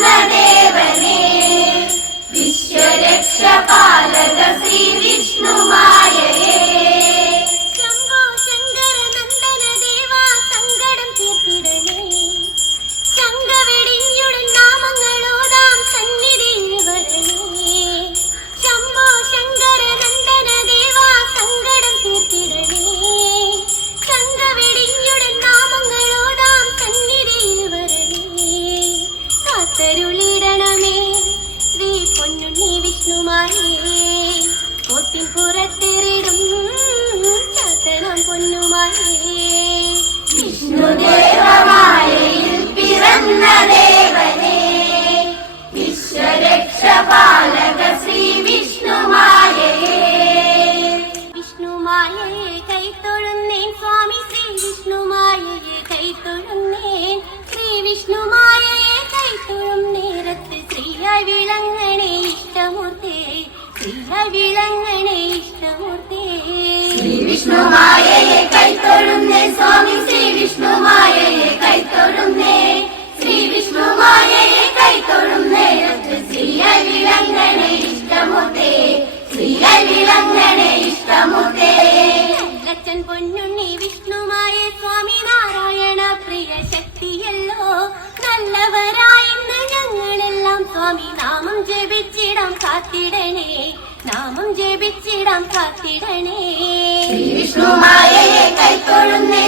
പിറന്ന ദേവനേ വിശ്വരക്ഷപാലക ശ്രീ വിഷ്ണുമായയേ ശംഭോ ശങ്കര നന്ദന ദേവാ സങ്കടം തീർത്തിടണേ ശംഖവെടിഞ്ഞുടൻ നാമങ്ങളോതാം സന്നിധിയിൽ വരണേ ശംഭോ ശങ്കര നന്ദന ദേവാ സങ്കടം തീർത്തിടണേ ശംഖവെടിഞ്ഞുടൻ നാമങ്ങളോതാം സന്നിധിയിൽ വരണേ കാത്തരുളിടണമേ ശ്രീ പൊന്നുണ്ണി വിഷ്ണുമായേ പോത്തിൻ പുറത്തെറിടും ചാത്തനം പൊന്നുമായേ വിഷ്ണുദേവമായയിൽ പിറന്ന ദേവനേ വിശ്വരക്ഷപാലക ശ്രീ വിഷ്ണുമായയേ വിഷ്ണുമായയെ കൈത്തൊഴുന്നേൻ സ്വാമി ശ്രീ വിഷ്ണുമായയെ കൈത്തൊഴുന്നേൻ ശ്രീ വിഷ്ണുമായയെ കൈത്തൊഴും നേരത്ത് ശ്രീയായി വിളങ്ങണേ ഇഷ്ടമൂർത്തേ ശ്രീയായി വിളങ്ങണേ ഇഷ്ടമൂർത്തേ ശ്രീ വിഷ്ണുമായയെ കൈത്തൊഴുന്നേ സ്വാമി ശ്രീ വിഷ്ണുമായയെ കൈത്തൊഴുന്നേ ശ്രീ വിഷ്ണുമായയെ കൈത്തൊഴും നേരത്ത് ശ്രീയായി വിളങ്ങണേ ഇഷ്ടമൂർത്തേ ശ്രീയായി വിളങ്ങണേ ഇഷ്ടമൂർത്തേ ലച്ചൻ പൊന്നുണ്ണി വിഷ്ണുമായ സ്വാമി നാരായണ പ്രിയ ശക്തിയല്ലോ നല്ലവരായെന്ന് ഞങ്ങളെല്ലാം സ്വാമി നാമം ജപിച്ചിടാം കാത്തിടണേ നാമം ജപിച്ചിടാം കാത്തിടണേ ശ്രീ വിഷ്ണുമായയെ കൈത്തൊഴുന്നേ